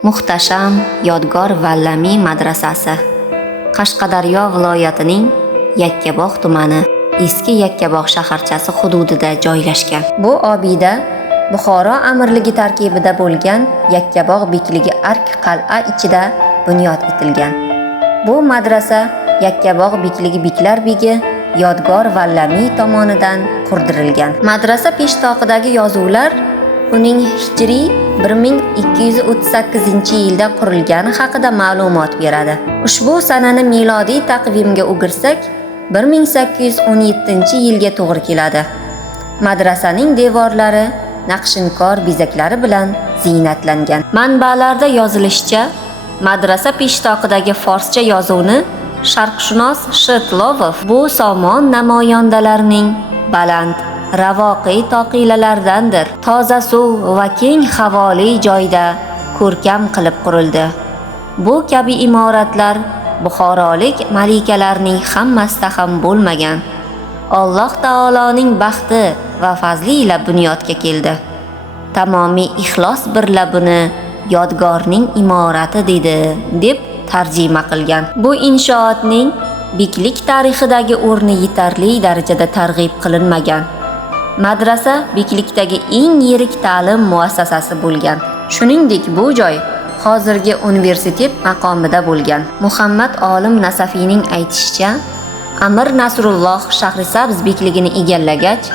Muhtasham Yodgor Vallamiy madrasasi Qashqadaryo viloyatining Yakkabog' tumani eski Yakkabog' shaharchasi hududida joylashgan. Bu obida Buxoro amirligi tarkibida bo'lgan Yakkabog' bekligi Ark qal'a ichida bunyod etilgan. Bu madrasa Yakkabog' bekligi Beklar begi Yodgor Vallamiy tomonidan qurdirilgan. Madrasa peshtoqidagi yozuvlar uning hijriy 1238-yilda qurilgani haqida ma'lumot beradi. Ushbu sanani milodiy taqvimga o'girsak, 1817-yilga to'g'ri keladi. Madrasaning devorlari naqshinkor bezaklari bilan ziynatlangan. Manbalarda yozilishicha, madrasa peshtoqidagi forscha yozuvni sharqshunos Shetlovov bu somon namoyandalarining baland ravoqiy toqilalardandir. Toza suv va keng havoli joyda ko'rkam qilib qurildi. Bu kabi imoratlar buxorolik malikalarning hammasida ham bo'lmagan. Alloh taoloning baxti va fazli ila bunyodga keldi. Tamomiy ixlos birla buni yodgorning imorati dedi deb tarjima qilgan. Bu inshootning beklik tarixidagi o'rni yetarli darajada targ'ib qilinmagan. Madrasa beklikdagi eng yirik ta'lim muassasasi bo'lgan. Shuningdek, bu joy hozirgi universitet maqomida bo'lgan. Muhammad Olim Nasafiyning aytishicha, Amir Nasrulloh Shahrisabz bekligini egallagach,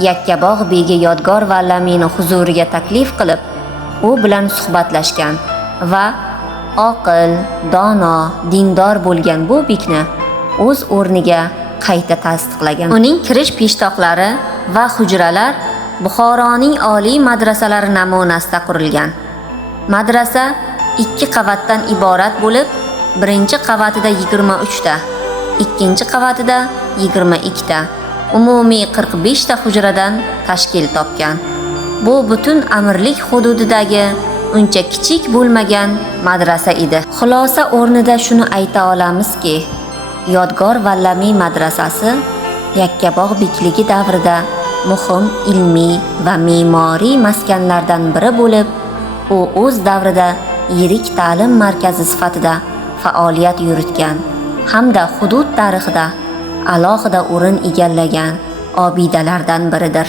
Yakkabog' begi Yodgor Vallamiyni huzuriga taklif qilib, u bilan suhbatlashgan va oqil, dono, dindor bo'lgan bu bekni o'z o'rniga qayta tasdiqlagan. Uning kirish peshtoqlari va hujralar Buxoroning oliy madrasalari namunasida qurilgan. Madrasa 2 qavatdan iborat bo'lib, birinchi qavatida 23 ta, ikkinchi qavatida 22 ta, umumiy 45 ta hujradan tashkil topgan. Bu butun amirlik hududidagi uncha kichik bo'lmagan madrasa edi. Xulosa o'rnida shuni ayta olamizki, Yodgor Vallamiy madrasasi Yakkabog' bekligi davrida muhim ilmiy va me'moriy maskanlardan biri bo'lib, u o'z davrida yirik ta'lim markazi sifatida faoliyat yuritgan hamda hudud tarixida alohida o'rin egallagan obidalardan biridir.